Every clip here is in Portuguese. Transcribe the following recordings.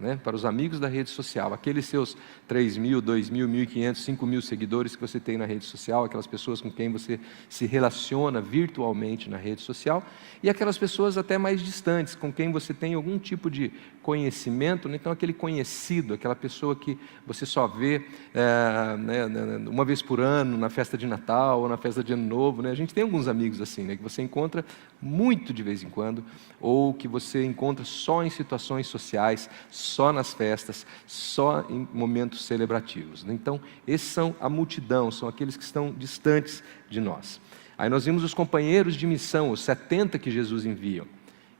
né? Para os amigos da rede social, aqueles seus 3.000, 2.000, 1.500, 5.000 seguidores que você tem na rede social, aquelas pessoas com quem você se relaciona virtualmente na rede social, e aquelas pessoas até mais distantes, com quem você tem algum tipo de conhecimento, né? Então aquele conhecido, aquela pessoa que você só vê né, uma vez por ano, na festa de Natal ou na festa de Ano Novo, né? A gente tem alguns amigos assim, né, que você encontra muito de vez em quando, ou que você encontra só em situações sociais, só nas festas, só em momentos celebrativos, né? Então, esses são a multidão, são aqueles que estão distantes de nós. Aí nós vimos os companheiros de missão, os 70 que Jesus envia.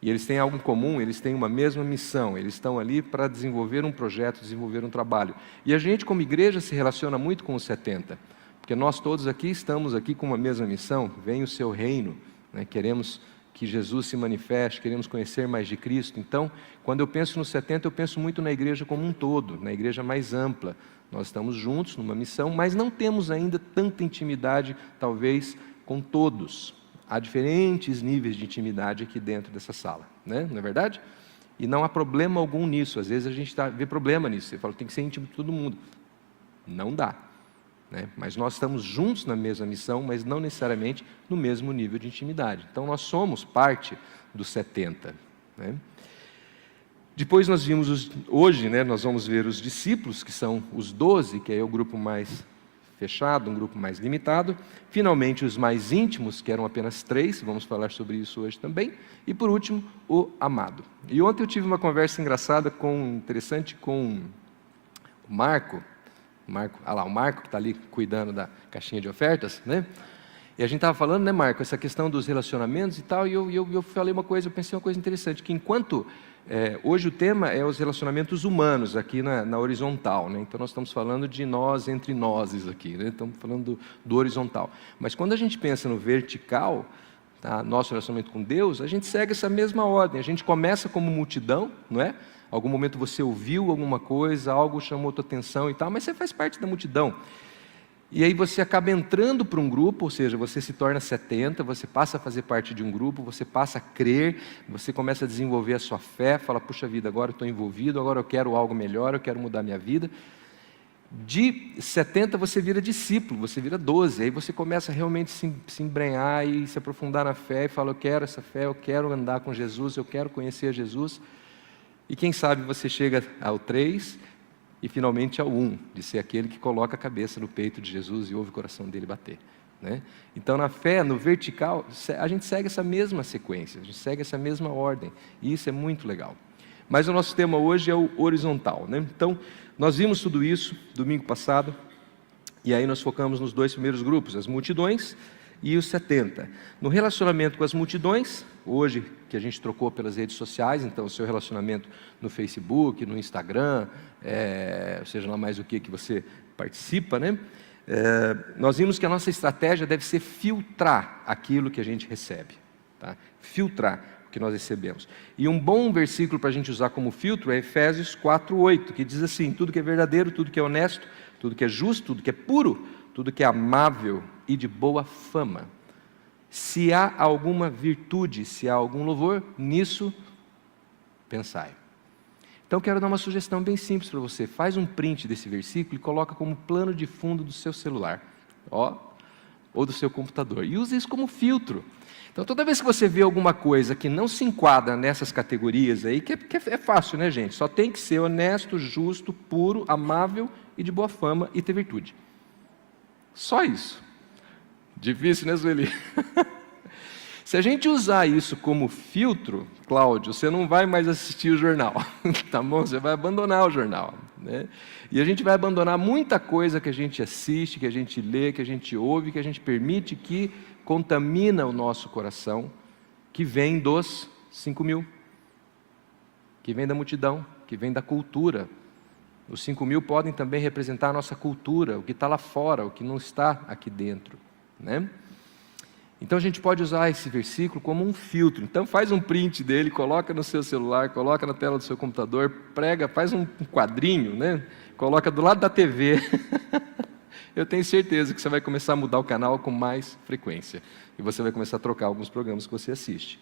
E eles têm algo em comum, eles têm uma mesma missão, eles estão ali para desenvolver um projeto, desenvolver um trabalho. E a gente, como igreja, se relaciona muito com os 70, porque nós todos aqui estamos aqui com uma mesma missão, vem o seu reino, né? Queremos que Jesus se manifeste, queremos conhecer mais de Cristo. Então, quando eu penso nos 70, eu penso muito na igreja como um todo, na igreja mais ampla. Nós estamos juntos numa missão, mas não temos ainda tanta intimidade, talvez, com todos. Há diferentes níveis de intimidade aqui dentro dessa sala, né? Não é verdade? E não há problema algum nisso. Às vezes a gente vê problema nisso. Você fala, tem que ser íntimo de todo mundo. Não dá, né? Mas nós estamos juntos na mesma missão, mas não necessariamente no mesmo nível de intimidade. Então nós somos parte dos 70, né? Depois nós vimos, hoje, né, nós vamos ver os discípulos, que são os 12, que é o grupo mais fechado, um grupo mais limitado. Finalmente, os mais íntimos, que eram apenas 3, vamos falar sobre isso hoje também. E, por último, o amado. E ontem eu tive uma conversa engraçada, interessante, com o Marco. O Marco que está ali cuidando da caixinha de ofertas, né? E a gente estava falando, né, Marco, essa questão dos relacionamentos e tal, e eu falei uma coisa, eu pensei uma coisa interessante, que enquanto hoje o tema é os relacionamentos humanos, aqui na horizontal, né? Então nós estamos falando de nós entre nós aqui, né? Estamos falando do horizontal. Mas quando a gente pensa no vertical, tá, nosso relacionamento com Deus, a gente segue essa mesma ordem, a gente começa como multidão, não é? Algum momento você ouviu alguma coisa, algo chamou a tua atenção e tal, mas você faz parte da multidão. E aí você acaba entrando para um grupo, ou seja, você se torna 70, você passa a fazer parte de um grupo, você passa a crer, você começa a desenvolver a sua fé, fala, puxa vida, agora eu estou envolvido, agora eu quero algo melhor, eu quero mudar minha vida. De 70 você vira discípulo, você vira 12, aí você começa a realmente se embrenhar e se aprofundar na fé, e fala, eu quero essa fé, eu quero andar com Jesus, eu quero conhecer Jesus. E quem sabe você chega ao 3, e finalmente ao 1, de ser aquele que coloca a cabeça no peito de Jesus e ouve o coração dele bater, né? Então na fé, no vertical, a gente segue essa mesma sequência, a gente segue essa mesma ordem, e isso é muito legal. Mas o nosso tema hoje é o horizontal, né? Então nós vimos tudo isso domingo passado, e aí nós focamos nos 2 primeiros grupos, as multidões e os 70. No relacionamento com as multidões, hoje que a gente trocou pelas redes sociais, então o seu relacionamento no Facebook, no Instagram, seja lá mais o que você participa, né? Nós vimos que a nossa estratégia deve ser filtrar aquilo que a gente recebe, tá? Filtrar o que nós recebemos. E um bom versículo para a gente usar como filtro é Efésios 4:8, que diz assim, tudo que é verdadeiro, tudo que é honesto, tudo que é justo, tudo que é puro, tudo que é amável e de boa fama. Se há alguma virtude, se há algum louvor, nisso pensai. Então quero dar uma sugestão bem simples para você. Faz um print desse versículo e coloca como plano de fundo do seu celular, ou do seu computador. E use isso como filtro. Então toda vez que você vê alguma coisa que não se enquadra nessas categorias aí, que é fácil, né, gente? Só tem que ser honesto, justo, puro, amável e de boa fama e ter virtude. Só isso. Difícil, né, Sueli? Se a gente usar isso como filtro, Cláudio, você não vai mais assistir o jornal, tá bom? Você vai abandonar o jornal, né? E a gente vai abandonar muita coisa que a gente assiste, que a gente lê, que a gente ouve, que a gente permite que contamina o nosso coração, que vem dos 5.000, que vem da multidão, que vem da cultura. Os 5.000 podem também representar a nossa cultura, o que está lá fora, o que não está aqui dentro, né? Então a gente pode usar esse versículo como um filtro. Então faz um print dele, coloca no seu celular, coloca na tela do seu computador, prega, faz um quadrinho, né? Coloca do lado da TV. Eu tenho certeza que você vai começar a mudar o canal com mais frequência. E você vai começar a trocar alguns programas que você assiste.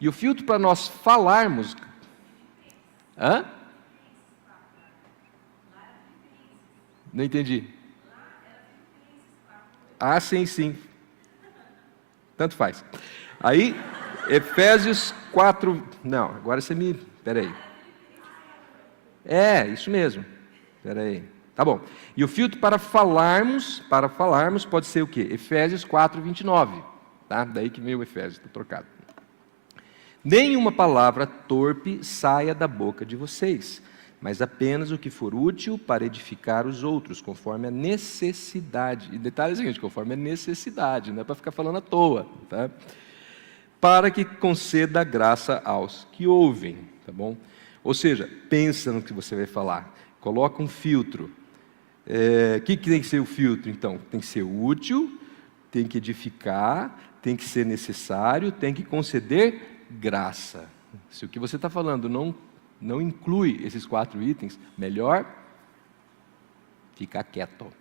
E o filtro para nós falarmos... Não entendi. Ah, sim. Tanto faz. Aí, Efésios 4... Não, agora você me... Espera aí. Isso mesmo. Espera aí. Tá bom. E o filtro para falarmos pode ser o quê? Efésios 4, 29. Tá? Daí que veio o Efésios, está trocado. Nenhuma palavra torpe saia da boca de vocês, mas apenas o que for útil para edificar os outros, conforme a necessidade. E detalhe é o seguinte, conforme a necessidade, não é para ficar falando à toa, tá? Para que conceda graça aos que ouvem, tá bom? Ou seja, pensa no que você vai falar, coloca um filtro. O que tem que ser o filtro, então? Tem que ser útil, tem que edificar, tem que ser necessário, tem que conceder graça. Se o que você está falando não inclui esses 4 itens, melhor ficar quieto.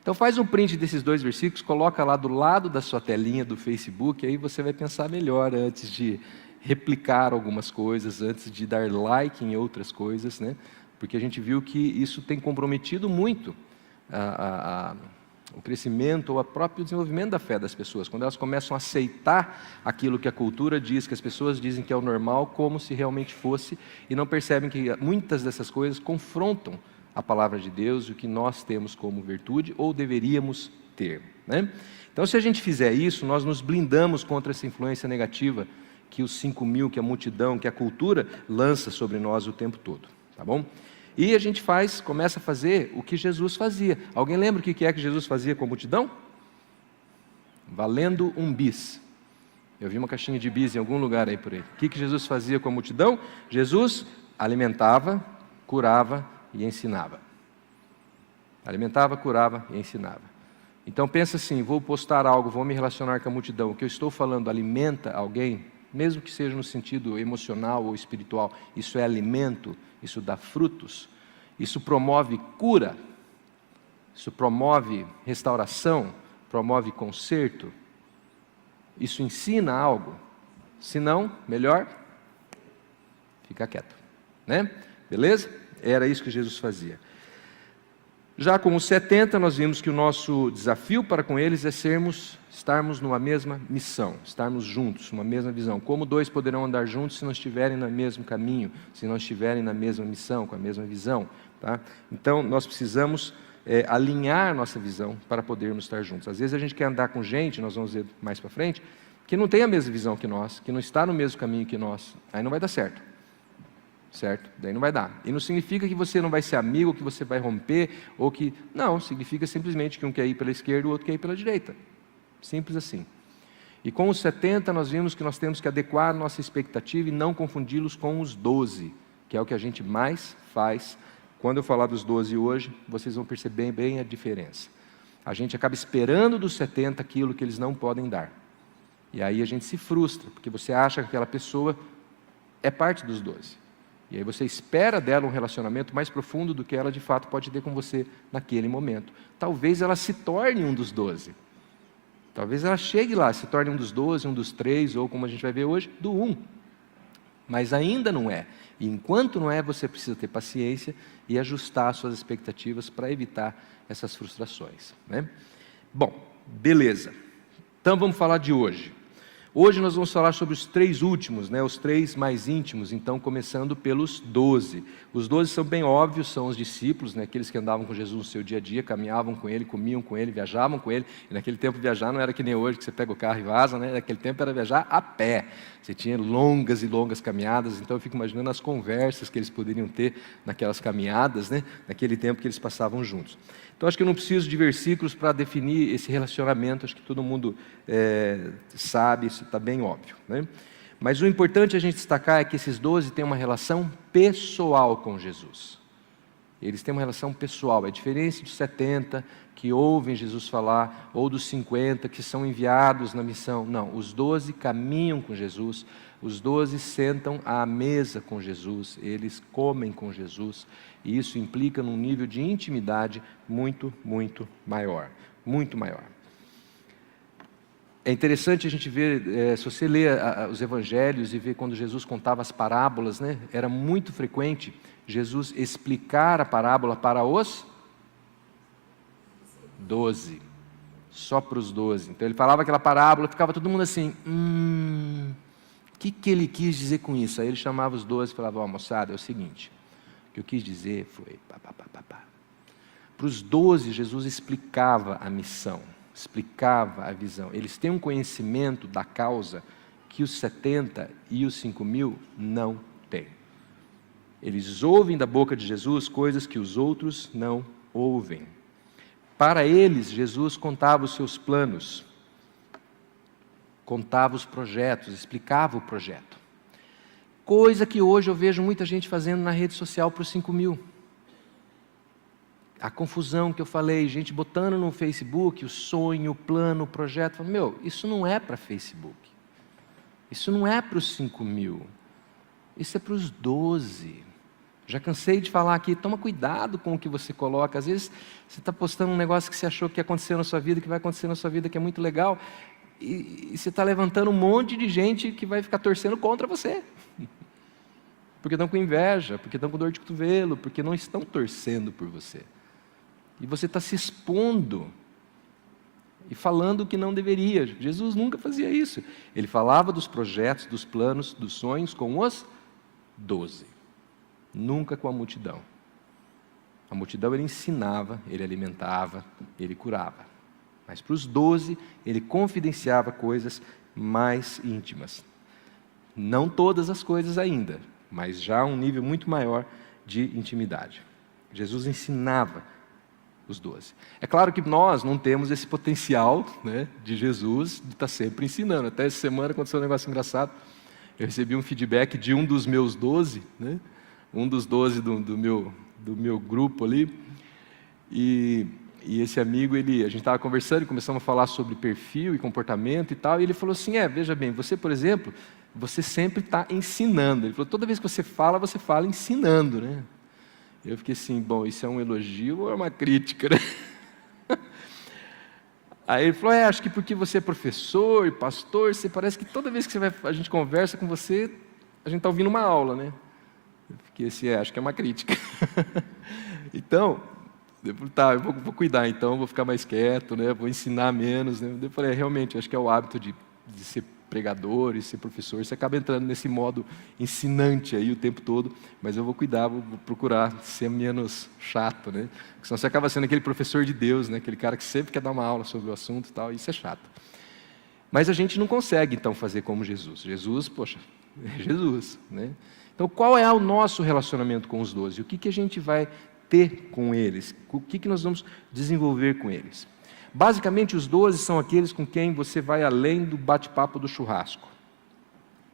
Então faz um print desses 2 versículos, coloca lá do lado da sua telinha do Facebook, aí você vai pensar melhor antes de replicar algumas coisas, antes de dar like em outras coisas, né? Porque a gente viu que isso tem comprometido muito o crescimento ou o próprio desenvolvimento da fé das pessoas, quando elas começam a aceitar aquilo que a cultura diz, que as pessoas dizem que é o normal, como se realmente fosse, e não percebem que muitas dessas coisas confrontam a palavra de Deus, o que nós temos como virtude, ou deveríamos ter, né? Então, se a gente fizer isso, nós nos blindamos contra essa influência negativa que os 5.000, que a multidão, que a cultura lança sobre nós o tempo todo, tá bom? E a gente começa a fazer o que Jesus fazia. Alguém lembra o que é que Jesus fazia com a multidão? Valendo um bis. Eu vi uma caixinha de bis em algum lugar aí por aí. O que Jesus fazia com a multidão? Jesus alimentava, curava e ensinava. Alimentava, curava e ensinava. Então pensa assim, vou postar algo, vou me relacionar com a multidão. O que eu estou falando alimenta alguém, mesmo que seja no sentido emocional ou espiritual. Isso é alimento, isso dá frutos, isso promove cura, isso promove restauração, promove conserto, isso ensina algo. Se não, melhor ficar quieto, né? Beleza? Era isso que Jesus fazia. Já com os 70, nós vimos que o nosso desafio para com eles é estarmos numa mesma missão, estarmos juntos, numa mesma visão. Como 2 poderão andar juntos se não estiverem no mesmo caminho, se não estiverem na mesma missão, com a mesma visão, tá? Então, nós precisamos alinhar nossa visão para podermos estar juntos. Às vezes a gente quer andar com gente, nós vamos ver mais para frente, que não tem a mesma visão que nós, que não está no mesmo caminho que nós, aí não vai dar certo. Certo? Daí não vai dar. E não significa que você não vai ser amigo, que você vai romper, ou que... Não, significa simplesmente que um quer ir pela esquerda e o outro quer ir pela direita. Simples assim. E com os 70 nós vimos que nós temos que adequar a nossa expectativa e não confundi-los com os 12, que é o que a gente mais faz. Quando eu falar dos 12 hoje, vocês vão perceber bem a diferença. A gente acaba esperando dos 70 aquilo que eles não podem dar. E aí a gente se frustra, porque você acha que aquela pessoa é parte dos 12. E aí você espera dela um relacionamento mais profundo do que ela de fato pode ter com você naquele momento. Talvez ela se torne um dos 12. Talvez ela chegue lá, se torne um dos 12, um dos 3, ou como a gente vai ver hoje, do 1. Mas ainda não é. E enquanto não é, você precisa ter paciência e ajustar as suas expectativas para evitar essas frustrações, né? Bom, beleza. Então vamos falar de hoje. Hoje nós vamos falar sobre os 3 últimos, né, os 3 mais íntimos, então começando pelos 12. Os 12 são bem óbvios, são os discípulos, né, aqueles que andavam com Jesus no seu dia a dia, caminhavam com Ele, comiam com Ele, viajavam com Ele. E naquele tempo viajar não era que nem hoje, que você pega o carro e vaza, né? Naquele tempo era viajar a pé. Você tinha longas e longas caminhadas, então eu fico imaginando as conversas que eles poderiam ter naquelas caminhadas, né, naquele tempo que eles passavam juntos. Então, acho que eu não preciso de versículos para definir esse relacionamento, acho que todo mundo sabe, isso está bem óbvio, né? Mas o importante a gente destacar é que esses 12 têm uma relação pessoal com Jesus. Eles têm uma relação pessoal, é diferente dos 70 que ouvem Jesus falar, ou dos 50 que são enviados na missão. Não, os 12 caminham com Jesus, os 12 sentam à mesa com Jesus, eles comem com Jesus, e isso implica num nível de intimidade muito, muito maior, muito maior. É interessante a gente ver, se você lê os evangelhos e ver quando Jesus contava as parábolas, né, era muito frequente Jesus explicar a parábola para os 12. Só para os 12. Então ele falava aquela parábola, ficava todo mundo assim, o que ele quis dizer com isso? Aí ele chamava os 12 e falava, moçada, é o seguinte, o que eu quis dizer foi, Para os 12, Jesus explicava a missão, explicava a visão. Eles têm um conhecimento da causa que os 70 e os 5.000 não têm. Eles ouvem da boca de Jesus coisas que os outros não ouvem. Para eles, Jesus contava os seus planos, contava os projetos, explicava o projeto. Coisa que hoje eu vejo muita gente fazendo na rede social para os 5.000. A confusão que eu falei, gente botando no Facebook o sonho, o plano, o projeto. Isso não é para Facebook. Isso não é para os 5.000. Isso é para os 12. Já cansei de falar aqui, toma cuidado com o que você coloca. Às vezes você está postando um negócio que você achou que ia acontecer na sua vida, que vai acontecer na sua vida, que é muito legal, e você está levantando um monte de gente que vai ficar torcendo contra você. Porque estão com inveja, porque estão com dor de cotovelo, porque não estão torcendo por você. E você está se expondo e falando o que não deveria. Jesus nunca fazia isso. Ele falava dos projetos, dos planos, dos sonhos com os 12. Nunca com a multidão. A multidão ele ensinava, ele alimentava, ele curava. Mas para os 12, ele confidenciava coisas mais íntimas. Não todas as coisas ainda, mas já um nível muito maior de intimidade. Jesus ensinava os 12. É claro que nós não temos esse potencial, né, de Jesus de estar sempre ensinando. Até essa semana aconteceu um negócio engraçado. Eu recebi um feedback de um dos meus 12, né, um dos 12 do meu grupo ali, e esse amigo, a gente estava conversando e começamos a falar sobre perfil e comportamento e tal, e ele falou assim, veja bem, você, por exemplo, você sempre está ensinando. Ele falou, toda vez que você fala ensinando, né? Eu fiquei assim, bom, isso é um elogio ou é uma crítica, né? Aí ele falou, acho que porque você é professor e pastor, você parece que toda vez que a gente conversa com você, a gente está ouvindo uma aula, né? Eu fiquei assim, acho que é uma crítica. Então, eu vou cuidar então, vou ficar mais quieto, né? Vou ensinar menos, né? Eu falei, realmente, acho que é o hábito de ser pregador e ser professor, você acaba entrando nesse modo ensinante aí o tempo todo, mas eu vou cuidar, vou procurar ser menos chato, né? Porque senão você acaba sendo aquele professor de Deus, né? Aquele cara que sempre quer dar uma aula sobre o assunto e tal, e isso é chato. Mas a gente não consegue então fazer como Jesus. Jesus, poxa, é Jesus, né? Então, qual é o nosso relacionamento com os 12? O que a gente vai ter com eles? O que nós vamos desenvolver com eles? Basicamente, os 12 são aqueles com quem você vai além do bate-papo do churrasco.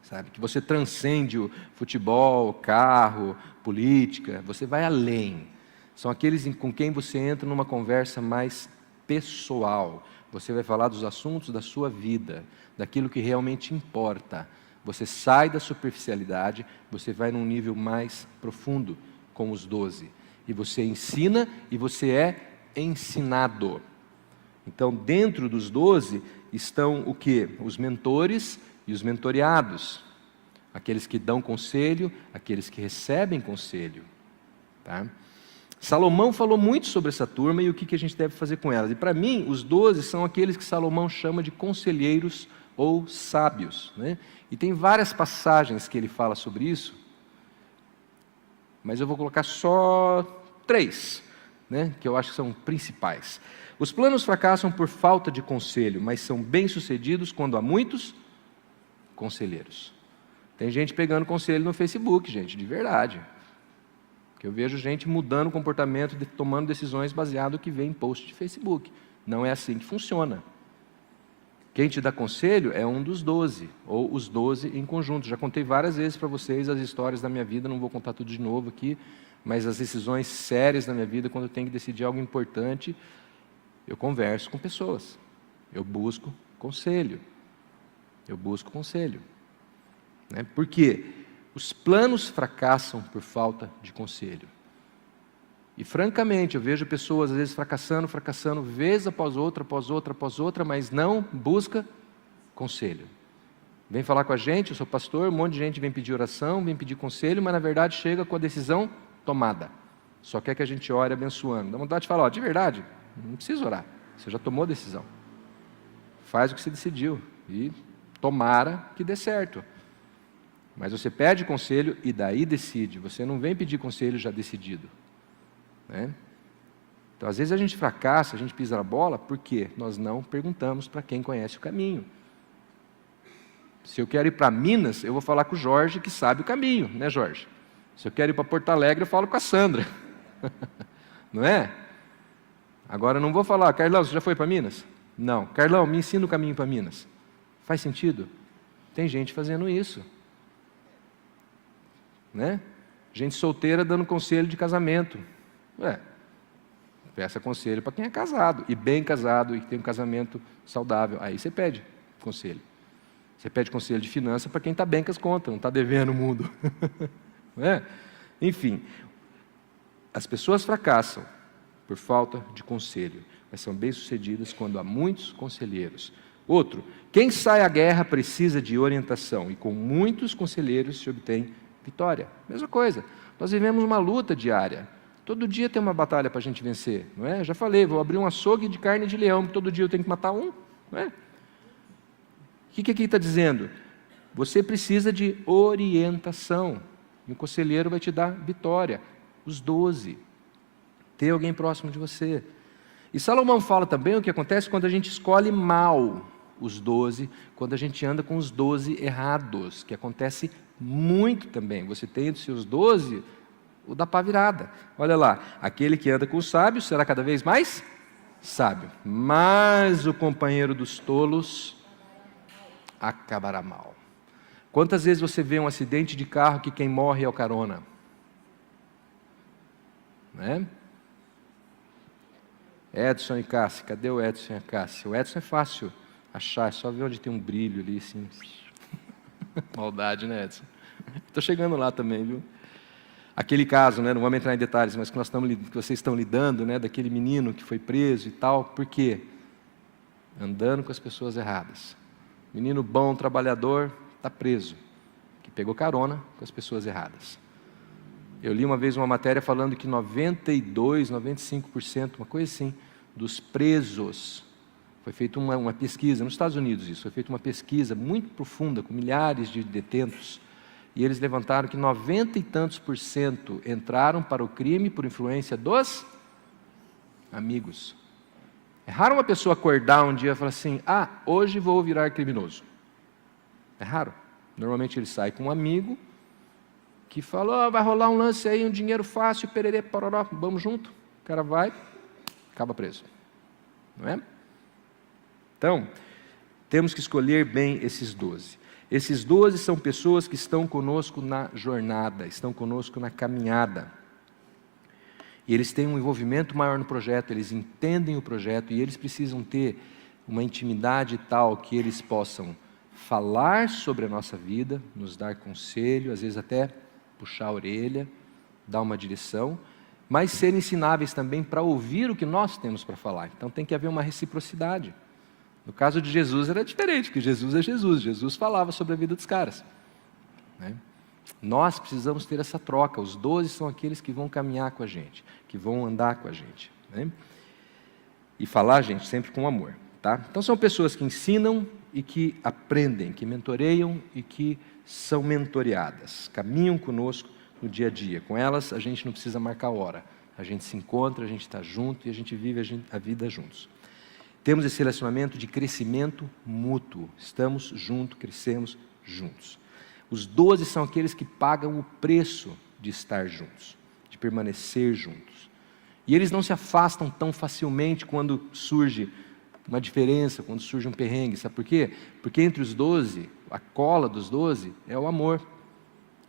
Sabe? Que você transcende o futebol, carro, política, você vai além. São aqueles com quem você entra numa conversa mais pessoal. Você vai falar dos assuntos da sua vida, daquilo que realmente importa. Você sai da superficialidade, você vai num nível mais profundo com os 12. E você ensina e você é ensinado. Então, dentro dos 12 estão o quê? Os mentores e os mentoreados. Aqueles que dão conselho, aqueles que recebem conselho. Tá? Salomão falou muito sobre essa turma e o que a gente deve fazer com elas. E para mim, os 12 são aqueles que Salomão chama de conselheiros ou sábios, né? E tem várias passagens que ele fala sobre isso, mas eu vou colocar só 3, né, que eu acho que são principais. Os planos fracassam por falta de conselho, mas são bem-sucedidos quando há muitos conselheiros. Tem gente pegando conselho no Facebook, gente, de verdade. Que eu vejo gente mudando o comportamento, tomando decisões baseado no que vê em post de Facebook. Não é assim que funciona. Quem te dá conselho é um dos 12, ou os 12 em conjunto. Já contei várias vezes para vocês as histórias da minha vida, não vou contar tudo de novo aqui, mas as decisões sérias da minha vida, quando eu tenho que decidir algo importante, eu converso com pessoas, eu busco conselho. Né? Por quê? Os planos fracassam por falta de conselho. E francamente, eu vejo pessoas às vezes fracassando, vez após outra, mas não busca conselho. Vem falar com a gente, eu sou pastor, um monte de gente vem pedir oração, vem pedir conselho, mas na verdade chega com a decisão tomada. Só quer que a gente ore abençoando. Dá vontade de falar, de verdade, não precisa orar. Você já tomou a decisão. Faz o que você decidiu e tomara que dê certo. Mas você pede conselho e daí decide. Você não vem pedir conselho já decidido, né? Então, às vezes a gente fracassa, a gente pisa na bola, porque nós não perguntamos para quem conhece o caminho. Se eu quero ir para Minas, eu vou falar com o Jorge, que sabe o caminho, né, Jorge? Se eu quero ir para Porto Alegre, eu falo com a Sandra. Não é? Agora, eu não vou falar, Carlão, você já foi para Minas? Não. Carlão, me ensina o caminho para Minas. Faz sentido? Tem gente fazendo isso, né? Gente solteira dando conselho de casamento. Peça conselho para quem é casado, e bem casado, e tem um casamento saudável. Aí você pede conselho. Você pede conselho de finança para quem está bem com as contas, não está devendo o mundo. Não é? Enfim, as pessoas fracassam por falta de conselho, mas são bem-sucedidas quando há muitos conselheiros. Outro, quem sai à guerra precisa de orientação, e com muitos conselheiros se obtém vitória. Mesma coisa, nós vivemos uma luta diária. Todo dia tem uma batalha para a gente vencer, não é? Eu já falei, vou abrir um açougue de carne de leão, todo dia eu tenho que matar um, não é? O que aqui está dizendo? Você precisa de orientação, e um conselheiro vai te dar vitória. Os 12, ter alguém próximo de você. E Salomão fala também o que acontece quando a gente escolhe mal os 12, quando a gente anda com os 12 errados, que acontece muito também. Você tem dos seus 12... o da pá virada. Olha lá, aquele que anda com os sábios será cada vez mais sábio, mas o companheiro dos tolos acabará mal. Quantas vezes você vê um acidente de carro que quem morre é o carona? Né? Edson e Cássia, cadê o Edson e a Cássia? O Edson é fácil achar, é só ver onde tem um brilho ali, assim. Maldade, né, Edson? Estou chegando lá também, viu? Aquele caso, né, não vamos entrar em detalhes, mas que vocês estão lidando, né, daquele menino que foi preso e tal, por quê? Andando com as pessoas erradas. Menino bom, trabalhador, está preso, que pegou carona com as pessoas erradas. Eu li uma vez uma matéria falando que 92%, 95%, uma coisa assim, dos presos, foi feita uma pesquisa, nos Estados Unidos isso, foi feita uma pesquisa muito profunda, com milhares de detentos, e eles levantaram que 90 e tantos por cento entraram para o crime por influência dos amigos. É raro uma pessoa acordar um dia e falar assim, hoje vou virar criminoso. É raro. Normalmente ele sai com um amigo que fala, vai rolar um lance aí, um dinheiro fácil, pererê, pororó, vamos junto. O cara vai, acaba preso. Não é? Então, temos que escolher bem esses 12. Esses 12 são pessoas que estão conosco na jornada, estão conosco na caminhada. E eles têm um envolvimento maior no projeto, eles entendem o projeto e eles precisam ter uma intimidade tal que eles possam falar sobre a nossa vida, nos dar conselho, às vezes até puxar a orelha, dar uma direção, mas serem ensináveis também para ouvir o que nós temos para falar. Então tem que haver uma reciprocidade. No caso de Jesus era diferente, porque Jesus é Jesus, Jesus falava sobre a vida dos caras, né? Nós precisamos ter essa troca, os 12 são aqueles que vão caminhar com a gente, que vão andar com a gente, né? E falar, gente, sempre com amor, tá? Então são pessoas que ensinam e que aprendem, que mentoreiam e que são mentoreadas, caminham conosco no dia a dia. Com elas a gente não precisa marcar hora, a gente se encontra, a gente está junto e a gente vive a vida juntos. Temos esse relacionamento de crescimento mútuo, estamos juntos, crescemos juntos. Os 12 são aqueles que pagam o preço de estar juntos, de permanecer juntos. E eles não se afastam tão facilmente quando surge uma diferença, quando surge um perrengue. Sabe por quê? Porque entre os 12, a cola dos 12 é o amor.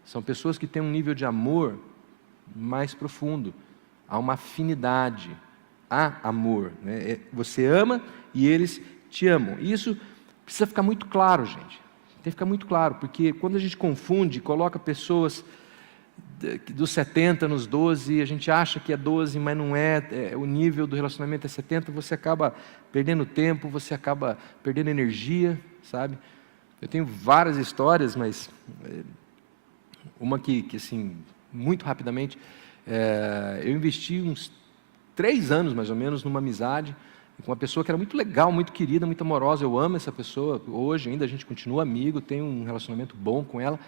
São pessoas que têm um nível de amor mais profundo. Há uma afinidade, há amor, né? Você ama e eles te amam. E isso precisa ficar muito claro, gente. Tem que ficar muito claro, porque quando a gente confunde, coloca pessoas dos 70 nos 12, a gente acha que é 12, mas não é, o nível do relacionamento é 70, você acaba perdendo tempo, você acaba perdendo energia, sabe? Eu tenho várias histórias, mas uma que assim, muito rapidamente, eu investi uns 3 anos, mais ou menos, numa amizade, com uma pessoa que era muito legal, muito querida, muito amorosa. Eu amo essa pessoa, hoje ainda a gente continua amigo, tenho um relacionamento bom com ela,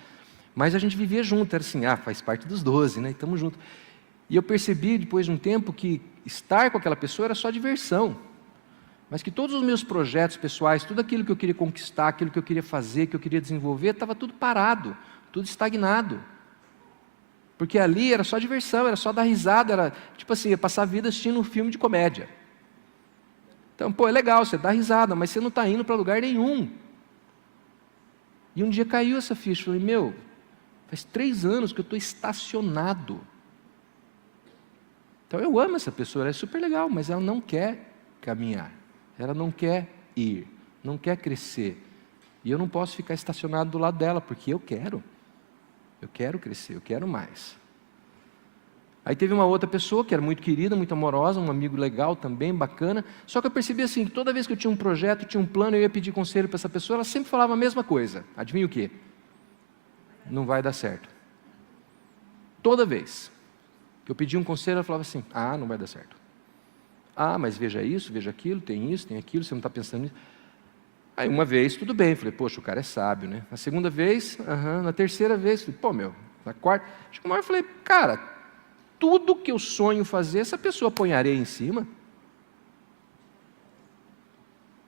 mas a gente vivia junto, era assim, faz parte dos 12, né, estamos juntos. E eu percebi, depois de um tempo, que estar com aquela pessoa era só diversão, mas que todos os meus projetos pessoais, tudo aquilo que eu queria conquistar, aquilo que eu queria fazer, que eu queria desenvolver, estava tudo parado, tudo estagnado. Porque ali era só diversão, era só dar risada, era tipo assim, ia passar a vida assistindo um filme de comédia. Então, é legal, você dá risada, mas você não está indo para lugar nenhum. E um dia caiu essa ficha, eu falei, faz 3 anos que eu estou estacionado. Então eu amo essa pessoa, ela é super legal, mas ela não quer caminhar, ela não quer ir, não quer crescer. E eu não posso ficar estacionado do lado dela, porque eu quero crescer, eu quero mais. Aí teve uma outra pessoa que era muito querida, muito amorosa, um amigo legal também, bacana, só que eu percebi assim, que toda vez que eu tinha um projeto, tinha um plano, eu ia pedir conselho para essa pessoa, ela sempre falava a mesma coisa. Adivinha o quê? Não vai dar certo. Toda vez que eu pedia um conselho, ela falava assim, não vai dar certo. Mas veja isso, veja aquilo, tem aquilo, você não está pensando nisso. Aí uma vez, tudo bem, falei, poxa, o cara é sábio, né? Na segunda vez, na terceira vez, falei, na quarta, acho que uma hora eu falei, cara, tudo que eu sonho fazer, essa pessoa põe areia em cima.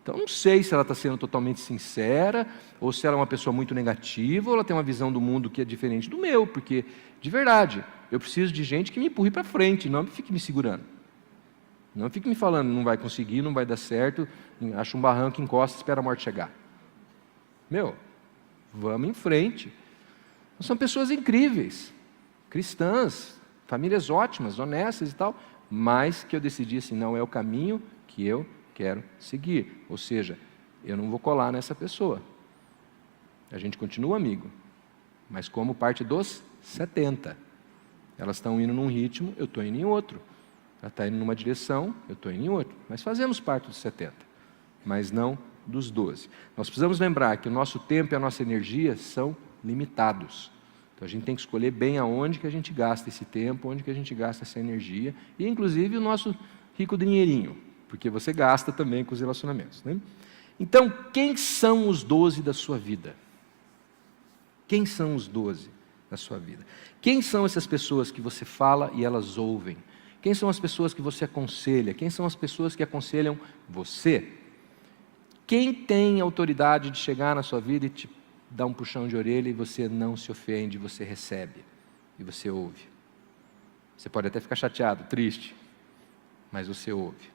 Então não sei se ela está sendo totalmente sincera, ou se ela é uma pessoa muito negativa, ou ela tem uma visão do mundo que é diferente do meu, porque, de verdade, eu preciso de gente que me empurre para frente, não fique me segurando. Não fique me falando, não vai conseguir, não vai dar certo, acha um barranco, encosta, espera a morte chegar. Vamos em frente. São pessoas incríveis, cristãs, famílias ótimas, honestas e tal, mas que eu decidi assim, não é o caminho que eu quero seguir. Ou seja, eu não vou colar nessa pessoa. A gente continua amigo, mas como parte dos 70. Elas estão indo num ritmo, eu estou indo em outro. Ela está indo numa direção, eu estou indo em outra. Mas fazemos parte dos 70, mas não dos 12. Nós precisamos lembrar que o nosso tempo e a nossa energia são limitados. Então a gente tem que escolher bem aonde que a gente gasta esse tempo, onde que a gente gasta essa energia, e inclusive o nosso rico dinheirinho, porque você gasta também com os relacionamentos, né? Então, quem são os 12 da sua vida? Quem são os 12 da sua vida? Quem são essas pessoas que você fala e elas ouvem? Quem são as pessoas que você aconselha? Quem são as pessoas que aconselham você? Quem tem autoridade de chegar na sua vida e te dar um puxão de orelha e você não se ofende, você recebe e você ouve? Você pode até ficar chateado, triste, mas você ouve.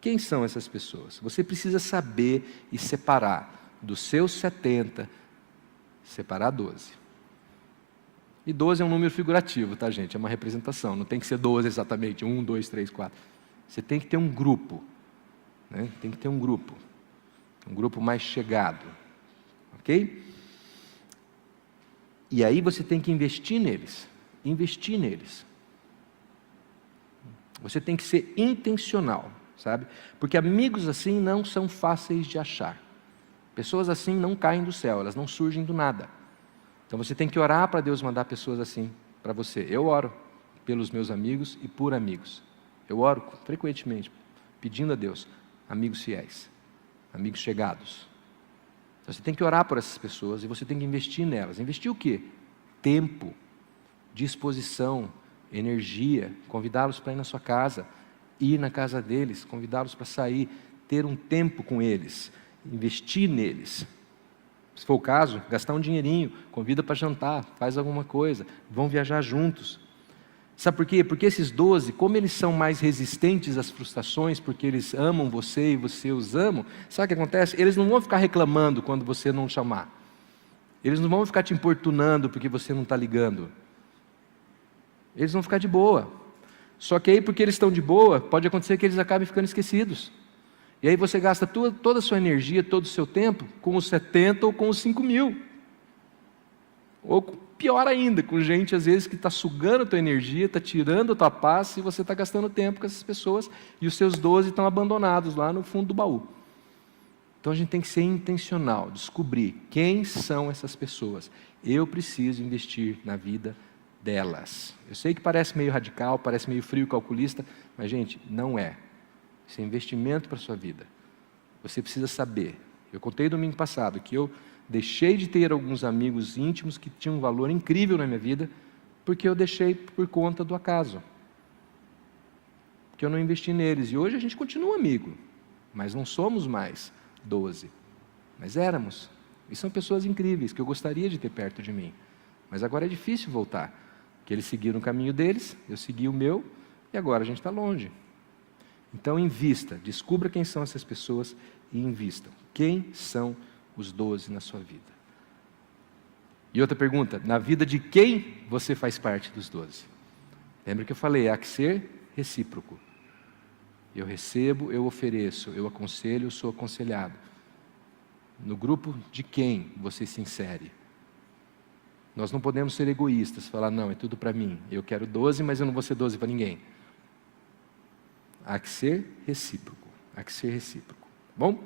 Quem são essas pessoas? Você precisa saber e separar dos seus 70, separar 12. E 12 é um número figurativo, tá, gente? É uma representação, não tem que ser 12 exatamente, 1, 2, 3, 4. Você tem que ter um grupo, né? Tem que ter um grupo mais chegado, ok? E aí você tem que investir neles, Você tem que ser intencional, sabe? Porque amigos assim não são fáceis de achar. Pessoas assim não caem do céu, elas não surgem do nada. Então você tem que orar para Deus mandar pessoas assim para você. Eu oro pelos meus amigos e por amigos. Eu oro frequentemente, pedindo a Deus, amigos fiéis, amigos chegados. Então você tem que orar por essas pessoas e você tem que investir nelas. Investir o quê? Tempo, disposição, energia, convidá-los para ir na sua casa, ir na casa deles, convidá-los para sair, ter um tempo com eles, investir neles. Se for o caso, gastar um dinheirinho, convida para jantar, faz alguma coisa, vão viajar juntos. Sabe por quê? Porque esses 12, como eles são mais resistentes às frustrações, porque eles amam você e você os ama, sabe o que acontece? Eles não vão ficar reclamando quando você não chamar. Eles não vão ficar te importunando porque você não está ligando. Eles vão ficar de boa. Só que aí, porque eles estão de boa, pode acontecer que eles acabem ficando esquecidos. E aí você gasta toda a sua energia, todo o seu tempo, com os 70 ou com os 5.000. Ou pior ainda, com gente às vezes que está sugando a tua energia, está tirando a tua paz, e você está gastando tempo com essas pessoas, e os seus 12 estão abandonados lá no fundo do baú. Então a gente tem que ser intencional, descobrir quem são essas pessoas. Eu preciso investir na vida delas. Eu sei que parece meio radical, parece meio frio, calculista, mas gente, não é. Isso é investimento para a sua vida. Você precisa saber. Eu contei domingo passado que eu deixei de ter alguns amigos íntimos que tinham um valor incrível na minha vida, porque eu deixei por conta do acaso. Porque eu não investi neles. E hoje a gente continua amigo, mas não somos mais 12. Mas éramos. E são pessoas incríveis, que eu gostaria de ter perto de mim. Mas agora é difícil voltar. Porque eles seguiram o caminho deles, eu segui o meu, e agora a gente está longe. Então invista, descubra quem são essas pessoas e invistam. Quem são os 12 na sua vida? E outra pergunta, na vida de quem você faz parte dos 12? Lembra que eu falei, há que ser recíproco. Eu recebo, eu ofereço, eu aconselho, eu sou aconselhado. No grupo de quem você se insere? Nós não podemos ser egoístas, falar, não, é tudo para mim. Eu quero 12, mas eu não vou ser 12 para ninguém. Há que ser recíproco. Há que ser recíproco. Bom?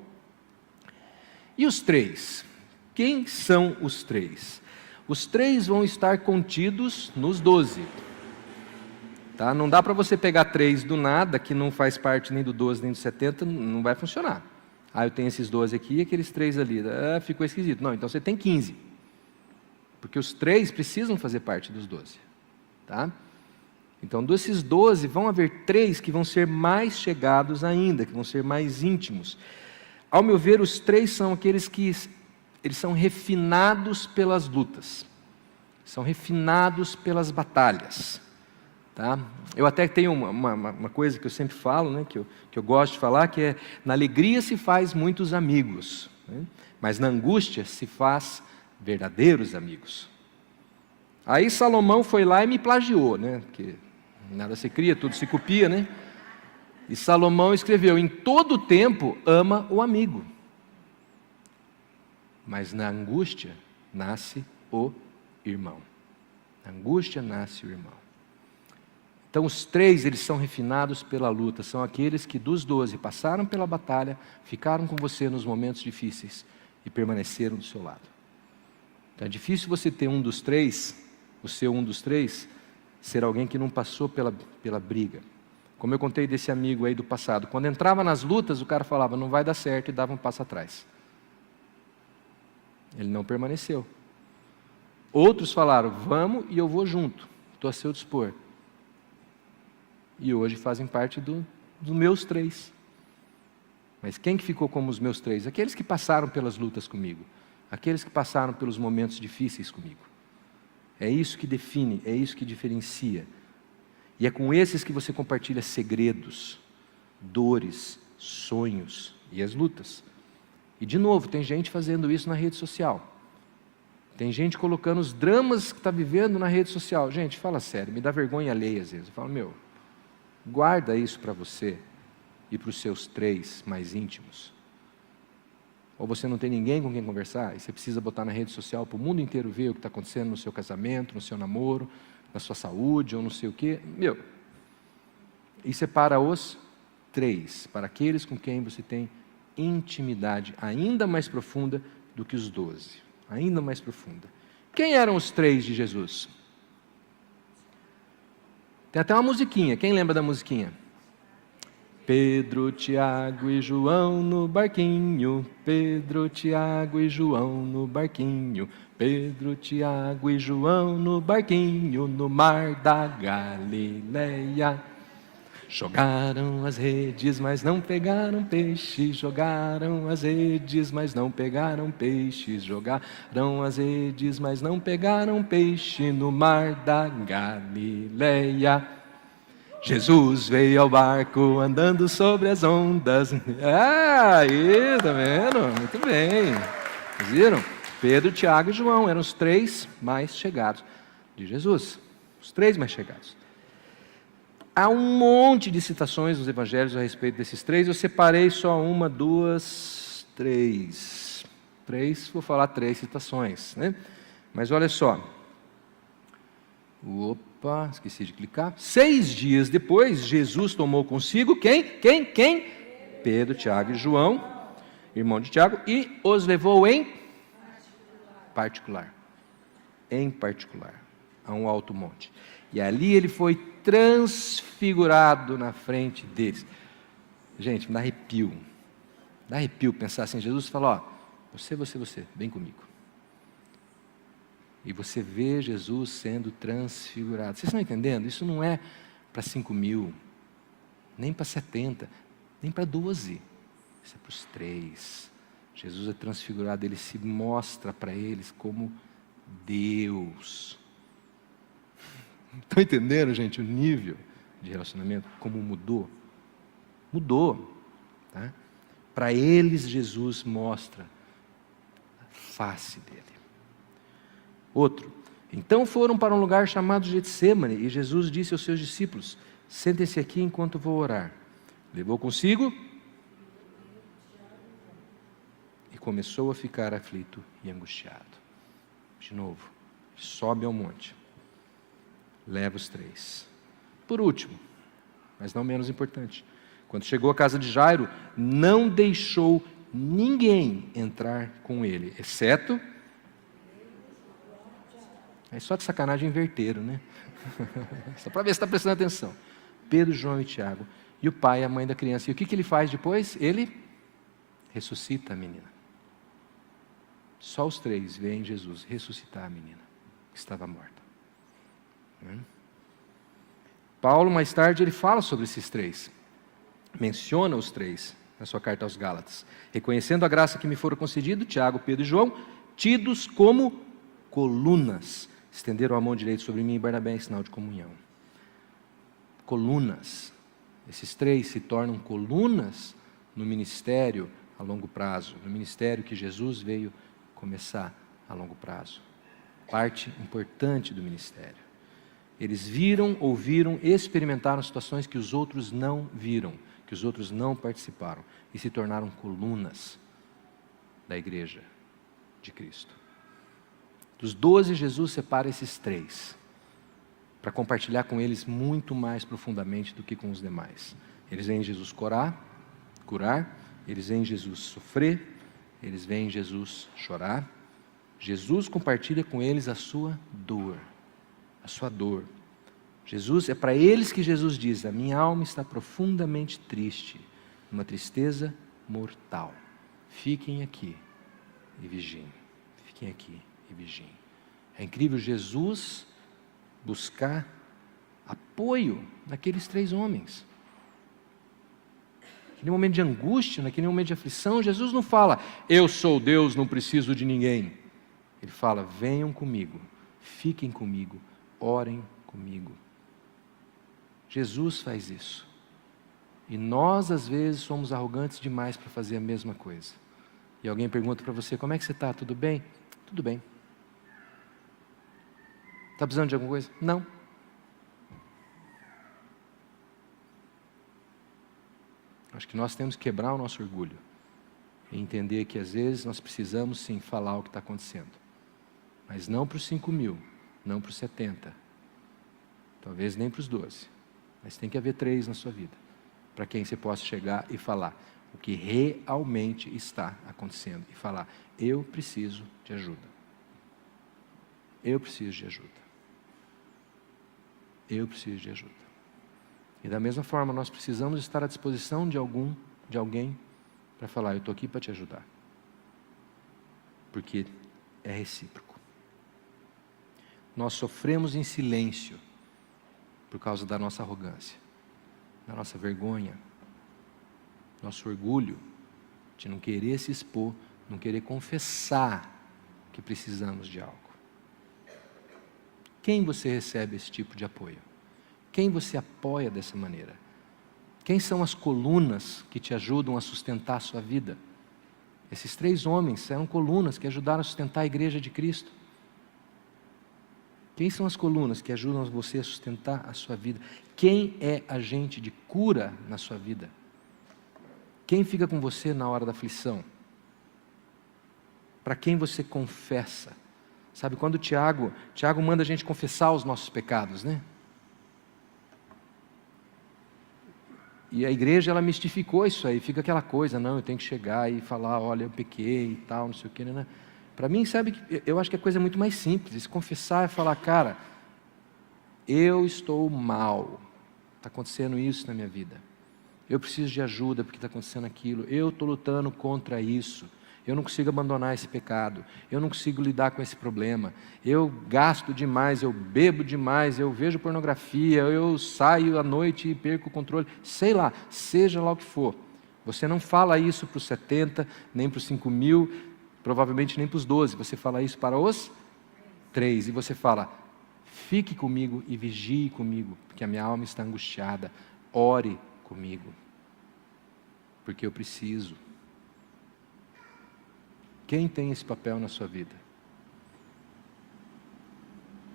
E os 3? Quem são os 3? Os 3 vão estar contidos nos 12. Tá? Não dá para você pegar 3 do nada, que não faz parte nem do 12 nem do 70, não vai funcionar. Ah, eu tenho esses 12 aqui e aqueles 3 ali. Ah, ficou esquisito. Não, então você tem 15. Porque os 3 precisam fazer parte dos 12. Tá? Então, desses 12, vão haver 3 que vão ser mais chegados ainda, que vão ser mais íntimos. Ao meu ver, os 3 são aqueles que eles são refinados pelas lutas. São refinados pelas batalhas. Tá? Eu até tenho uma coisa que eu sempre falo, né, que eu gosto de falar, que é, na alegria se faz muitos amigos, né, mas na angústia se faz verdadeiros amigos. Aí Salomão foi lá e me plagiou, né, porque nada se cria, tudo se copia, né? E Salomão escreveu, em todo tempo ama o amigo, mas na angústia nasce o irmão. Na angústia nasce o irmão. Então os 3, eles são refinados pela luta, são aqueles que dos 12 passaram pela batalha, ficaram com você nos momentos difíceis e permaneceram do seu lado. Então é difícil você ter um dos 3, o seu um dos 3, ser alguém que não passou pela briga. Como eu contei desse amigo aí do passado, quando entrava nas lutas, o cara falava, não vai dar certo, e dava um passo atrás. Ele não permaneceu. Outros falaram, vamos e eu vou junto, estou a seu dispor. E hoje fazem parte dos meus 3. Mas quem que ficou como os meus 3? Aqueles que passaram pelas lutas comigo. Aqueles que passaram pelos momentos difíceis comigo. É isso que define, é isso que diferencia. E é com esses que você compartilha segredos, dores, sonhos e as lutas. E de novo, tem gente fazendo isso na rede social. Tem gente colocando os dramas que está vivendo na rede social. Gente, fala sério, me dá vergonha alheia às vezes. Eu falo, guarda isso para você e para os seus 3 mais íntimos. Ou você não tem ninguém com quem conversar, e você precisa botar na rede social para o mundo inteiro ver o que está acontecendo no seu casamento, no seu namoro, na sua saúde, ou não sei o quê. Isso é para os 3, para aqueles com quem você tem intimidade ainda mais profunda do que os 12. Ainda mais profunda. Quem eram os 3 de Jesus? Tem até uma musiquinha, quem lembra da musiquinha? Pedro, Tiago e João no barquinho, Pedro, Tiago e João no barquinho, Pedro, Tiago e João no barquinho, no mar da Galileia. Jogaram as redes, mas não pegaram peixe, jogaram as redes, mas não pegaram peixes, jogaram as redes, mas não pegaram peixe no mar da Galileia. Jesus veio ao barco andando sobre as ondas. Aí, tá vendo? Muito bem. Vocês viram? Pedro, Tiago e João eram os 3 mais chegados de Jesus. Os 3 mais chegados. Há um monte de citações nos evangelhos a respeito desses 3. Eu separei só 1, 2, 3. Vou falar 3 citações, né? Mas olha só. Opa, esqueci de clicar. 6 dias depois, Jesus tomou consigo quem? Pedro, Tiago e João, irmão de Tiago, e os levou em particular. Em particular, a um alto monte. E ali ele foi transfigurado na frente deles. Gente, me dá arrepio. Dá arrepio pensar assim, Jesus fala, ó, você, vem comigo. E você vê Jesus sendo transfigurado. Vocês estão entendendo? Isso não é para 5.000, nem para 70, nem para 12. Isso é para os 3. Jesus é transfigurado, ele se mostra para eles como Deus. Estão entendendo, gente, o nível de relacionamento? Como mudou? Mudou. Tá? Para eles, Jesus mostra a face dele. Outro. Então foram para um lugar chamado Getsêmani, e Jesus disse aos seus discípulos, sentem-se aqui enquanto vou orar. Levou consigo e começou a ficar aflito e angustiado. De novo, sobe ao monte. Leva os 3. Por último, mas não menos importante, quando chegou à casa de Jairo, não deixou ninguém entrar com ele, exceto... Aí só de sacanagem inverteram, né? Só para ver se está prestando atenção. Pedro, João e Tiago. E o pai e a mãe da criança. E o que ele faz depois? Ele ressuscita a menina. Só os 3 veem Jesus ressuscitar a menina, que estava morta. Paulo, mais tarde, ele fala sobre esses 3. Menciona os 3 na sua carta aos Gálatas. Reconhecendo a graça que me fora concedida, Tiago, Pedro e João, tidos como colunas, estenderam a mão direita sobre mim e Barnabé em sinal de comunhão. Colunas. Esses 3 se tornam colunas no ministério a longo prazo, no ministério que Jesus veio começar a longo prazo. Parte importante do ministério. Eles viram, ouviram, experimentaram situações que os outros não viram, que os outros não participaram, e se tornaram colunas da igreja de Cristo. Dos 12, Jesus separa esses 3, para compartilhar com eles muito mais profundamente do que com os demais. Eles veem Jesus curar, eles veem Jesus sofrer, eles veem Jesus chorar. Jesus compartilha com eles a sua dor. Jesus, é para eles que Jesus diz, a minha alma está profundamente triste, uma tristeza mortal. Fiquem aqui e vigiem. Fiquem aqui e vigiem. É incrível Jesus buscar apoio naqueles 3 homens. Naquele momento de angústia, naquele momento de aflição, Jesus não fala, eu sou Deus, não preciso de ninguém. Ele fala, venham comigo, fiquem comigo, orem comigo. Jesus faz isso. E nós, às vezes, somos arrogantes demais para fazer a mesma coisa. E alguém pergunta para você, como é que você está? Tudo bem? Tudo bem. Está precisando de alguma coisa? Não. Acho que nós temos que quebrar o nosso orgulho e entender que às vezes nós precisamos sim falar o que está acontecendo, mas não para os 5.000, não para os 70, talvez nem para os 12, mas tem que haver 3 na sua vida, para quem você possa chegar e falar o que realmente está acontecendo e falar, eu preciso de ajuda. Eu preciso de ajuda. Eu preciso de ajuda. E da mesma forma, nós precisamos estar à disposição de alguém, para falar, eu estou aqui para te ajudar. Porque é recíproco. Nós sofremos em silêncio, por causa da nossa arrogância, da nossa vergonha, nosso orgulho, de não querer se expor, não querer confessar que precisamos de algo. Quem você recebe esse tipo de apoio? Quem você apoia dessa maneira? Quem são as colunas que te ajudam a sustentar a sua vida? Esses 3 homens eram colunas que ajudaram a sustentar a igreja de Cristo. Quem são as colunas que ajudam você a sustentar a sua vida? Quem é agente de cura na sua vida? Quem fica com você na hora da aflição? Para quem você confessa? Sabe, quando Tiago manda a gente confessar os nossos pecados, né? E a igreja, ela mistificou isso aí, fica aquela coisa, não, eu tenho que chegar e falar, olha, eu pequei e tal, não sei o que, né? Para mim, sabe, eu acho que a coisa é muito mais simples, se confessar é falar, cara, eu estou mal, está acontecendo isso na minha vida, Eu preciso de ajuda porque está acontecendo aquilo. Eu estou lutando contra isso. Eu não consigo abandonar esse pecado. Eu não consigo lidar com esse problema. Eu gasto demais, eu bebo demais, eu vejo pornografia, eu saio à noite e perco o controle. Sei lá, seja lá o que for. Você não fala isso para os 70, nem para os 5.000, provavelmente nem para os 12. Você fala isso para os 3. E você fala, fique comigo e vigie comigo, porque a minha alma está angustiada. Ore comigo, porque eu preciso. Quem tem esse papel na sua vida?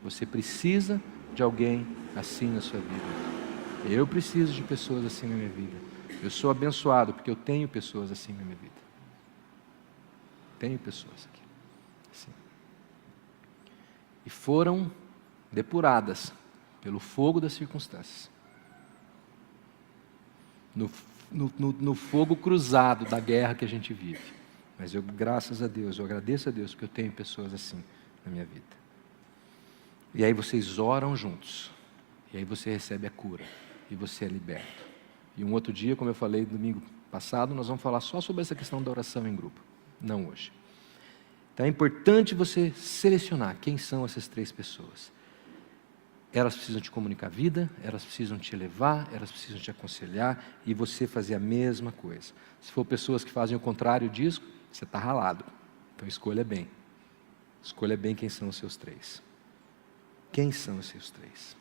Você precisa de alguém assim na sua vida. Eu preciso de pessoas assim na minha vida. Eu sou abençoado porque eu tenho pessoas assim na minha vida. Tenho pessoas aqui. Assim. E foram depuradas pelo fogo das circunstâncias. No fogo cruzado da guerra que a gente vive. Mas eu, graças a Deus, eu agradeço a Deus porque eu tenho pessoas assim na minha vida. E aí vocês oram juntos. E aí você recebe a cura. E você é liberto. E um outro dia, como eu falei domingo passado, nós vamos falar só sobre essa questão da oração em grupo. Não hoje. Então é importante você selecionar quem são essas 3 pessoas. Elas precisam te comunicar a vida, elas precisam te elevar, elas precisam te aconselhar e você fazer a mesma coisa. Se for pessoas que fazem o contrário disso, você está ralado. Então escolha bem. Escolha bem quem são os seus 3. Quem são os seus 3?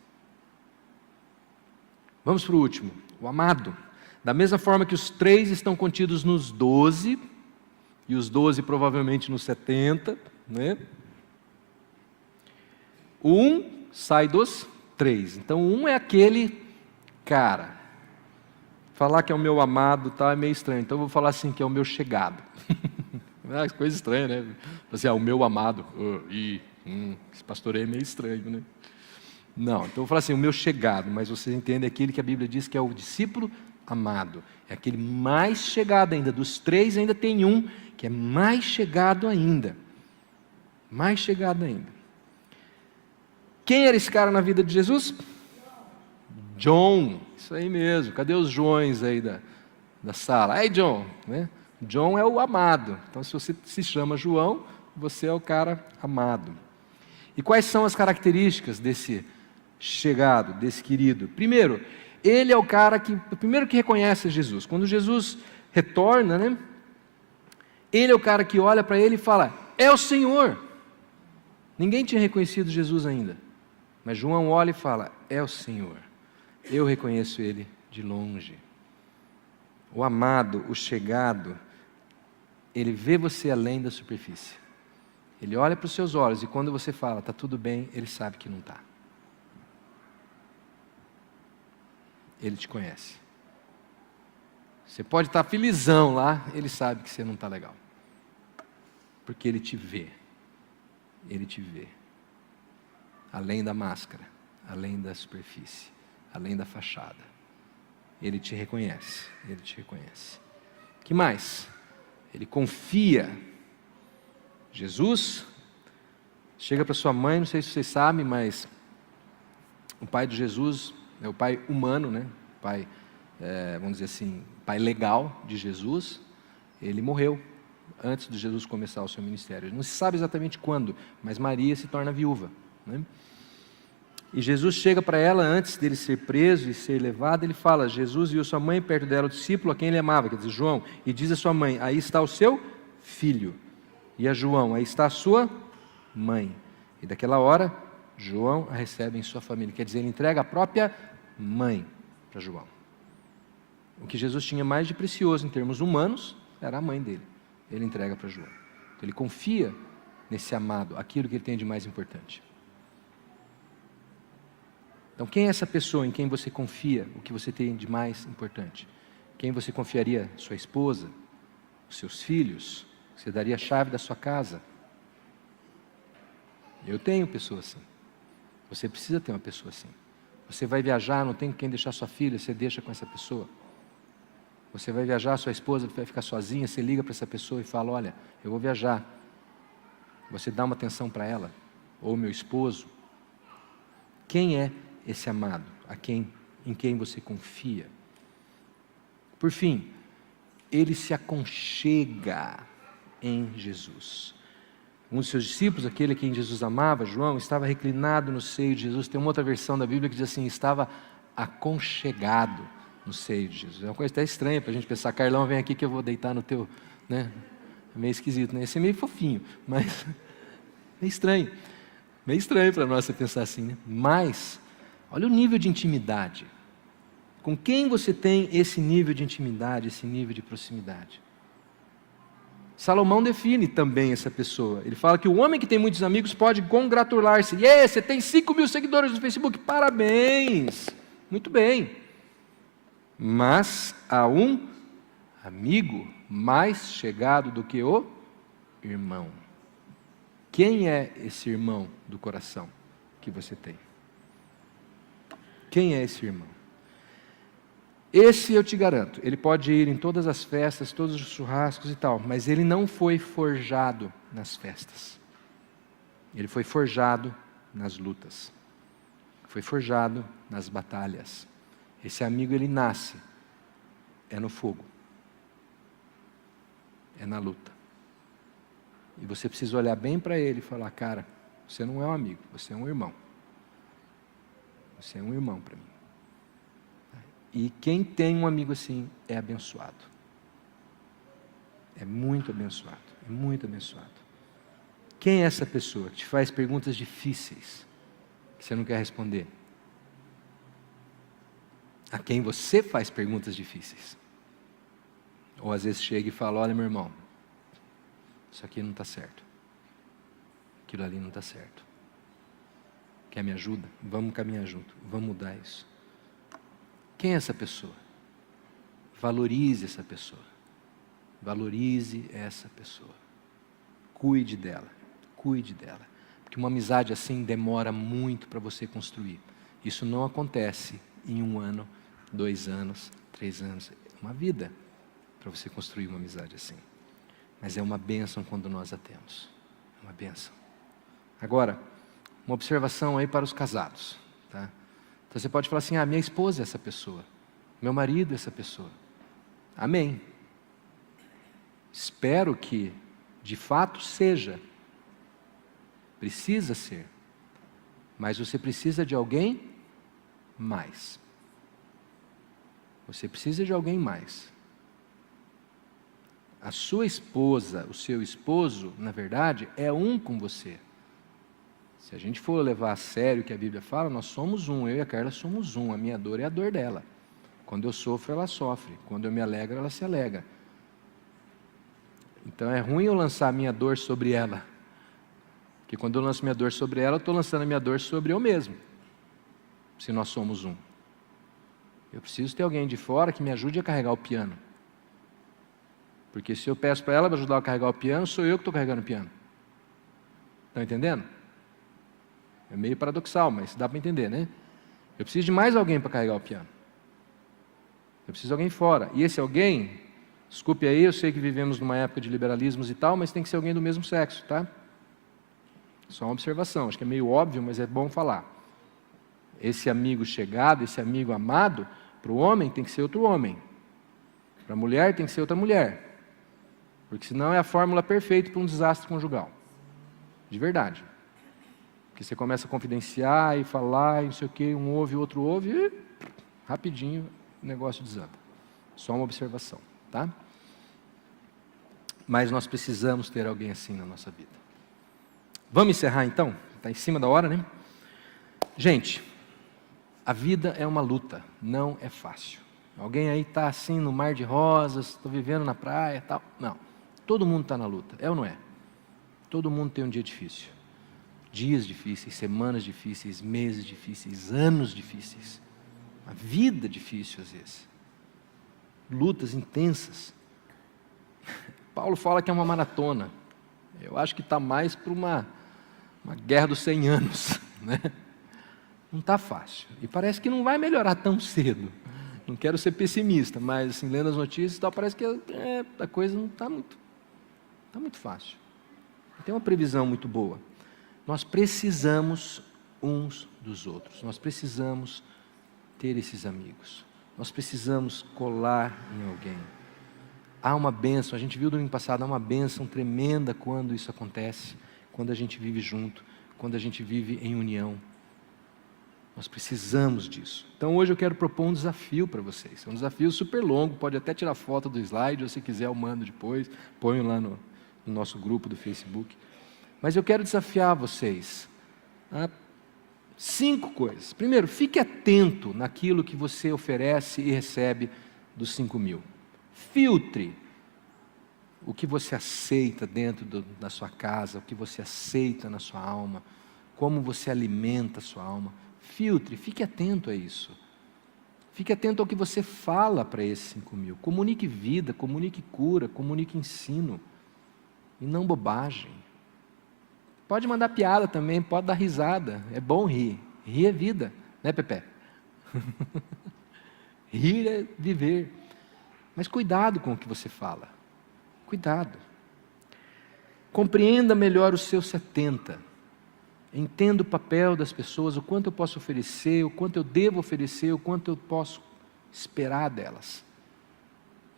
Vamos para o último, o amado. Da mesma forma que os 3 estão contidos nos 12, e os 12 provavelmente nos 70, né? O 1 sai dos 3. Então, o 1 é aquele cara. Falar que é o meu amado tá, é meio estranho. Então, eu vou falar assim, que é o meu chegado. Coisa estranha, né? Assim, o meu amado. Esse pastoreio é meio estranho, né? Não, então eu vou falar assim, o meu chegado. Mas vocês entendem aquele que a Bíblia diz que é o discípulo amado. É aquele mais chegado ainda. Dos 3 ainda tem um que é mais chegado ainda. Mais chegado ainda. Quem era esse cara na vida de Jesus? John, isso aí mesmo. Cadê os Joões aí da sala? Aí, John, né? John é o amado. Então, se você se chama João, você é o cara amado. E quais são as características desse chegado, desse querido? Primeiro, ele é o cara primeiro que reconhece Jesus. Quando Jesus retorna, né? Ele é o cara que olha para ele e fala, é o Senhor. Ninguém tinha reconhecido Jesus ainda. Mas João olha e fala, é o Senhor. Eu reconheço Ele de longe. O amado, o chegado, ele vê você além da superfície. Ele olha para os seus olhos e quando você fala, está tudo bem, ele sabe que não está. Ele te conhece. Você pode estar felizão lá, ele sabe que você não está legal. Porque ele te vê. Ele te vê. Além da máscara, além da superfície, além da fachada. Ele te reconhece, ele te reconhece. Que mais? Ele confia. Jesus chega para sua mãe, não sei se vocês sabem, mas o pai de Jesus é o pai humano, né? O pai, vamos dizer assim, pai legal de Jesus. Ele morreu antes de Jesus começar o seu ministério. Não se sabe exatamente quando, mas Maria se torna viúva, né? E Jesus chega para ela antes dele ser preso e ser levado, ele fala, Jesus viu sua mãe perto dela, o discípulo a quem ele amava, quer dizer, João, e diz a sua mãe, aí está o seu filho. E a João, aí está a sua mãe. E daquela hora, João a recebe em sua família, quer dizer, ele entrega a própria mãe para João. O que Jesus tinha mais de precioso em termos humanos, era a mãe dele. Ele entrega para João. Então, ele confia nesse amado, aquilo que ele tem de mais importante. Então, quem é essa pessoa em quem você confia, o que você tem de mais importante? Quem você confiaria? Sua esposa? Os seus filhos? Você daria a chave da sua casa? Eu tenho pessoa assim. Você precisa ter uma pessoa assim. Você vai viajar, não tem quem deixar sua filha, você deixa com essa pessoa. Você vai viajar, sua esposa vai ficar sozinha, você liga para essa pessoa e fala, olha, eu vou viajar. Você dá uma atenção para ela. Ou meu esposo. Quem é esse amado, em quem você confia? Por fim, ele se aconchega em Jesus. Um dos seus discípulos, aquele a quem Jesus amava, João, estava reclinado no seio de Jesus. Tem uma outra versão da Bíblia que diz assim, estava aconchegado no seio de Jesus. É uma coisa até estranha para a gente pensar, Carlão, vem aqui que eu vou deitar no teu, né? É meio esquisito, né? Esse é meio fofinho, mas meio estranho. Meio estranho para nós você pensar assim, né? Mas, olha o nível de intimidade. Com quem você tem esse nível de intimidade, esse nível de proximidade? Salomão define também essa pessoa. Ele fala que o homem que tem muitos amigos pode congratular-se. Você tem 5.000 seguidores no Facebook, parabéns! Muito bem. Mas há um amigo mais chegado do que o irmão. Quem é esse irmão do coração que você tem? Quem é esse irmão? Esse eu te garanto, ele pode ir em todas as festas, todos os churrascos e tal, mas ele não foi forjado nas festas. Ele foi forjado nas lutas. Foi forjado nas batalhas. Esse amigo, ele nasce, é no fogo, é na luta. E você precisa olhar bem para ele e falar, cara, você não é um amigo, você é um irmão. Você é um irmão para mim. E quem tem um amigo assim é abençoado. É muito abençoado, é muito abençoado. Quem é essa pessoa que te faz perguntas difíceis, que você não quer responder? A quem você faz perguntas difíceis. Ou às vezes chega e fala, olha meu irmão, isso aqui não está certo. Aquilo ali não está certo. Quer me ajuda? Vamos caminhar junto, vamos mudar isso. Quem é essa pessoa? Valorize essa pessoa. Valorize essa pessoa. Cuide dela. Cuide dela. Porque uma amizade assim demora muito para você construir. Isso não acontece em 1 ano, 2 anos, 3 anos. É uma vida para você construir uma amizade assim. Mas é uma bênção quando nós a temos. É uma bênção. Agora, uma observação aí para os casados. Tá? Então você pode falar assim, minha esposa é essa pessoa, meu marido é essa pessoa. Amém. Espero que, de fato, seja. Precisa ser. Mas você precisa de alguém mais. Você precisa de alguém mais. A sua esposa, o seu esposo, na verdade, é um com você. Se a gente for levar a sério o que a Bíblia fala, nós somos um, eu e a Carla somos um, a minha dor é a dor dela. Quando eu sofro, ela sofre, quando eu me alegro, ela se alegra. Então é ruim eu lançar a minha dor sobre ela, porque quando eu lanço minha dor sobre ela, eu estou lançando a minha dor sobre eu mesmo, se nós somos um. Eu preciso ter alguém de fora que me ajude a carregar o piano, porque se eu peço para ela ajudar a carregar o piano, sou eu que estou carregando o piano. Estão entendendo? É meio paradoxal, mas dá para entender, né? Eu preciso de mais alguém para carregar o piano. Eu preciso de alguém fora. E esse alguém, desculpe aí, eu sei que vivemos numa época de liberalismos e tal, mas tem que ser alguém do mesmo sexo, tá? Só uma observação, acho que é meio óbvio, mas é bom falar. Esse amigo chegado, esse amigo amado, para o homem tem que ser outro homem. Para a mulher tem que ser outra mulher. Porque senão é a fórmula perfeita para um desastre conjugal. De verdade. Porque você começa a confidenciar e falar, e não sei o quê, um ouve, o outro ouve, e rapidinho o negócio desanda. Só uma observação, tá? Mas nós precisamos ter alguém assim na nossa vida. Vamos encerrar então? Está em cima da hora, né? Gente, a vida é uma luta, não é fácil. Alguém aí está assim no mar de rosas, estou vivendo na praia, tal. Não, todo mundo está na luta, é ou não é? Todo mundo tem um dia difícil. Dias difíceis, semanas difíceis, meses difíceis, anos difíceis. Uma vida difícil às vezes. Lutas intensas. Paulo fala que é uma maratona. Eu acho que está mais para uma guerra dos 100 anos. Né? Não está fácil. E parece que não vai melhorar tão cedo. Não quero ser pessimista, mas assim, lendo as notícias e tal, parece que a coisa não está muito fácil. Não tem uma previsão muito boa. Nós precisamos uns dos outros. Nós precisamos ter esses amigos. Nós precisamos colar em alguém. Há uma bênção, a gente viu domingo passado, há uma bênção tremenda quando isso acontece, quando a gente vive junto, quando a gente vive em união. Nós precisamos disso. Então hoje eu quero propor um desafio para vocês. É um desafio super longo, pode até tirar foto do slide, ou se quiser eu mando depois, ponho lá no nosso grupo do Facebook. Mas eu quero desafiar vocês a 5 coisas. Primeiro, fique atento naquilo que você oferece e recebe dos 5.000. Filtre o que você aceita dentro da sua casa, o que você aceita na sua alma, como você alimenta a sua alma. Filtre, fique atento a isso. Fique atento ao que você fala para esses 5.000. Comunique vida, comunique cura, comunique ensino, e não bobagem. Pode mandar piada também, pode dar risada, é bom rir. Rir é vida, né, Pepe? Rir é viver. Mas cuidado com o que você fala. Cuidado. Compreenda melhor os seus 70. Entenda o papel das pessoas, o quanto eu posso oferecer, o quanto eu devo oferecer, o quanto eu posso esperar delas,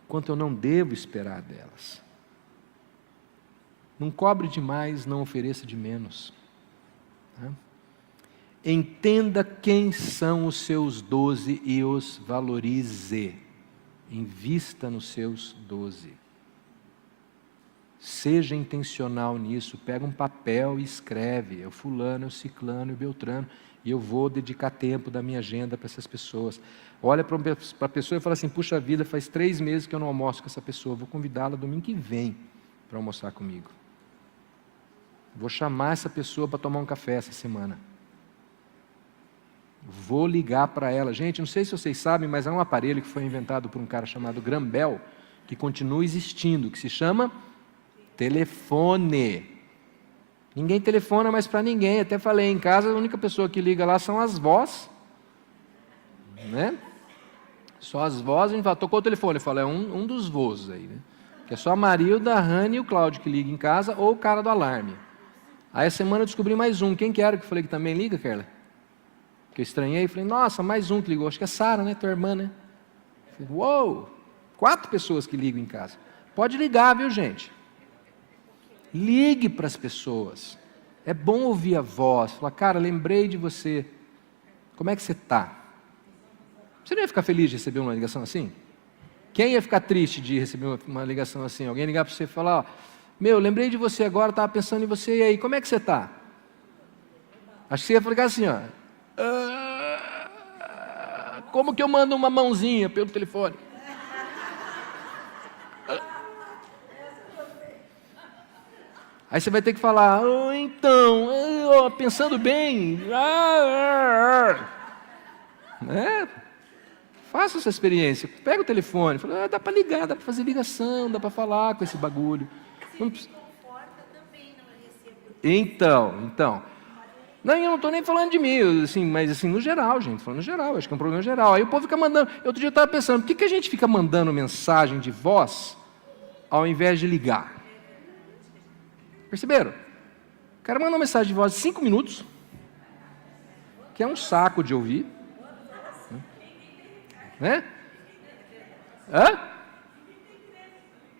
o quanto eu não devo esperar delas. Não cobre demais, não ofereça de menos. Entenda quem são os seus 12 e os valorize. Invista nos seus 12. Seja intencional nisso. Pega um papel e escreve. É o fulano, é o ciclano e o beltrano. E eu vou dedicar tempo da minha agenda para essas pessoas. Olha para a pessoa e fala assim, puxa vida, faz 3 meses que eu não almoço com essa pessoa. Vou convidá-la domingo que vem para almoçar comigo. Vou chamar essa pessoa para tomar um café essa semana. Vou ligar para ela. Gente, não sei se vocês sabem, mas há um aparelho que foi inventado por um cara chamado Graham Bell, que continua existindo, que se chama telefone. Ninguém telefona mais para ninguém. Até falei, em casa a única pessoa que liga lá são as vós, né? Só as vós. A gente fala, tocou o telefone, eu falo, é um dos vós aí, né? Que é só a Marilda, a Rani e o Cláudio que liga em casa, ou o cara do alarme. Aí a semana eu descobri mais um. Quem que era que eu falei que também liga, Carla? Que eu estranhei, falei, nossa, mais um que ligou, acho que é Sara, né, tua irmã, né? Falei, uou, 4 pessoas que ligam em casa. Pode ligar, viu, gente? Ligue para as pessoas. É bom ouvir a voz, falar, cara, lembrei de você. Como é que você está? Você não ia ficar feliz de receber uma ligação assim? Quem ia ficar triste de receber uma ligação assim? Alguém ligar para você e falar, ó, meu, lembrei de você agora, estava pensando em você, e aí, como é que você está? Acho que você ia ficar assim, ó. Como que eu mando uma mãozinha pelo telefone? Aí você vai ter que falar, então, pensando bem, faça essa experiência, pega o telefone, fala, dá para ligar, dá para fazer ligação, dá para falar com esse bagulho. Então, não, eu não estou nem falando de mim, assim, mas assim, no geral, gente, falando no geral, acho que é um problema geral. Aí o povo fica mandando, outro dia eu estava pensando, por que a gente fica mandando mensagem de voz, ao invés de ligar? Perceberam? O cara manda uma mensagem de voz de 5 minutos, que é um saco de ouvir, né?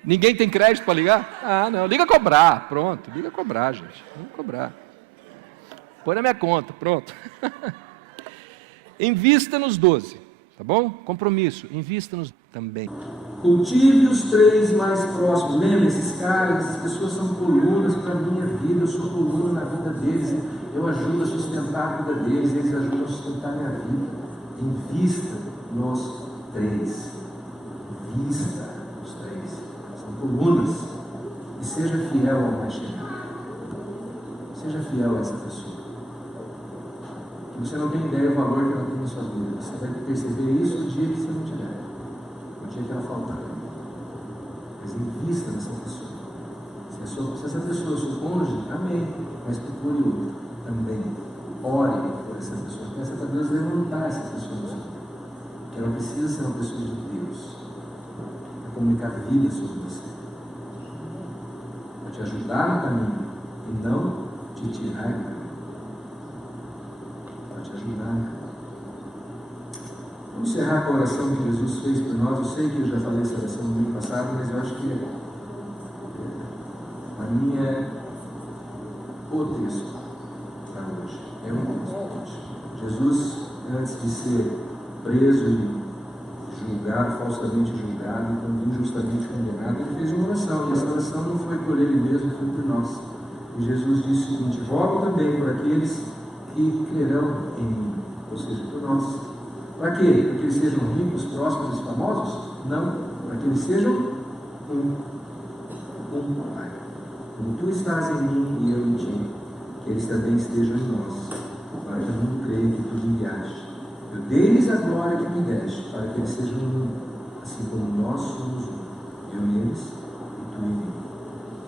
Ninguém tem crédito para ligar? Ah, não, liga cobrar, pronto, liga cobrar, gente, liga cobrar. Põe na minha conta, pronto. Invista nos 12, tá bom? Compromisso, invista nos também. Cultive os 3 mais próximos. Lembra, esses caras, essas pessoas são colunas para a minha vida, eu sou coluna na vida deles, eu ajudo a sustentar a vida deles, eles ajudam a sustentar a minha vida. Invista nos 3. Invista nos 3. São colunas. E seja fiel ao mais chegado. Seja fiel a essa pessoa. Você não tem ideia do valor que ela tem na sua vida. Você vai perceber isso o dia que você não tiver. O dia que ela faltar. Mas invista nessa pessoa. Se essa pessoa é seu cônjuge, amém. Mas procure outro também. Ore por essa pessoa. Peça para Deus levantar essa pessoa. Porque ela precisa ser uma pessoa de Deus. Para comunicar vida sobre você. Para te ajudar no caminho. E não te tirar do caminho. Te ajudar. Vamos encerrar com a oração que Jesus fez por nós. Eu sei que eu já falei essa oração no domingo passado, mas eu acho que a minha é o texto para hoje. É um texto hoje. Jesus, antes de ser preso e julgado, falsamente julgado, e injustamente condenado, ele fez uma oração. E essa oração não foi por ele mesmo, foi por nós. E Jesus disse o seguinte: rogo também por aqueles que crerão em mim, ou seja, por nós. Para quê? Para que eles sejam ricos, prósperos e famosos? Não, para que eles sejam um Pai. Como tu estás em mim e eu em ti, que eles também estejam em nós, para que o mundo creia que tu me enviaste. Eu dei-lhes a glória que me deste, para que eles sejam um, assim como nós somos um, eu neles e tu em mim.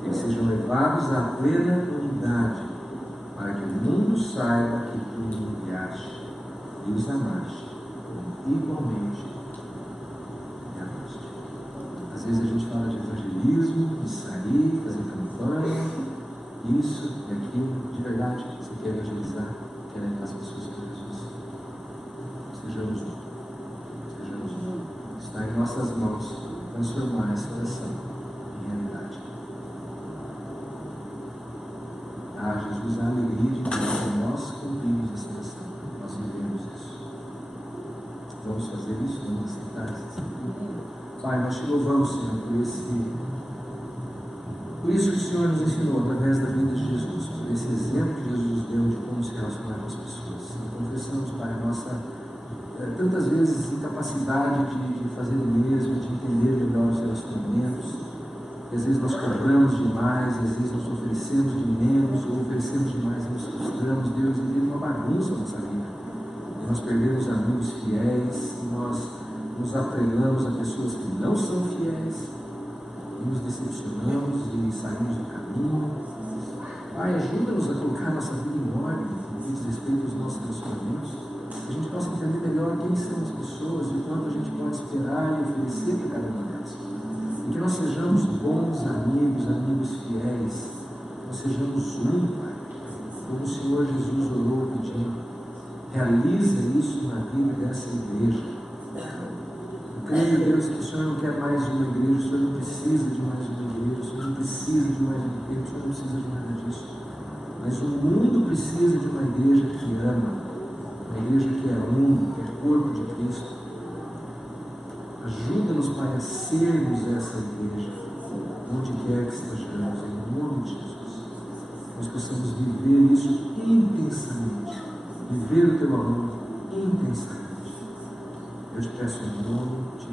Que eles sejam levados à plena unidade, para que o mundo saiba que tu me enviaste e os amaste, como igualmente me amaste. Às vezes a gente fala de evangelismo, de sair, fazer campanha, isso e aquilo. De verdade, você quer evangelizar, quer levar as pessoas para Jesus. Sejamos um. Sejamos um. Está em nossas mãos transformar essa oração em realidade. Jesus, a alegria de Deus, que nós cumprimos essa oração, nós vivemos isso. Vamos fazer isso? Vamos aceitar isso? Pai, nós te louvamos, Senhor, por isso que o Senhor nos ensinou através da vida de Jesus, por esse exemplo que Jesus nos deu de como se relacionar com as pessoas. E confessamos, Pai, nossa tantas vezes incapacidade de fazer o mesmo, de entender melhor os relacionamentos. E às vezes nós cobramos demais, às vezes nós oferecemos de menos, ou oferecemos demais e nos frustramos. Deus, e vira uma bagunça a nossa vida. E nós perdemos amigos fiéis, e nós nos atrelamos a pessoas que não são fiéis, e nos decepcionamos e saímos do caminho. Pai, ajuda-nos a colocar a nossa vida em ordem, no que diz respeito aos nossos relacionamentos, que a gente possa entender melhor quem são as pessoas e quanto a gente pode esperar e oferecer para cada uma delas. E que nós sejamos bons amigos, amigos fiéis, nós sejamos um, Pai, como o Senhor Jesus orou pedindo. Realiza isso na vida dessa igreja. Eu creio, Deus, que o Senhor não quer mais uma igreja, o Senhor não precisa de mais uma igreja, o Senhor não precisa de mais um tempo, o Senhor não precisa de nada disso. Mas o mundo precisa de uma igreja que ama, uma igreja que é um, que é corpo de Cristo. Ajuda-nos, Pai, a sermos essa igreja, onde quer que estejamos, em nome de Jesus. Nós possamos viver isso intensamente, viver o Teu amor intensamente. Eu te peço em nome de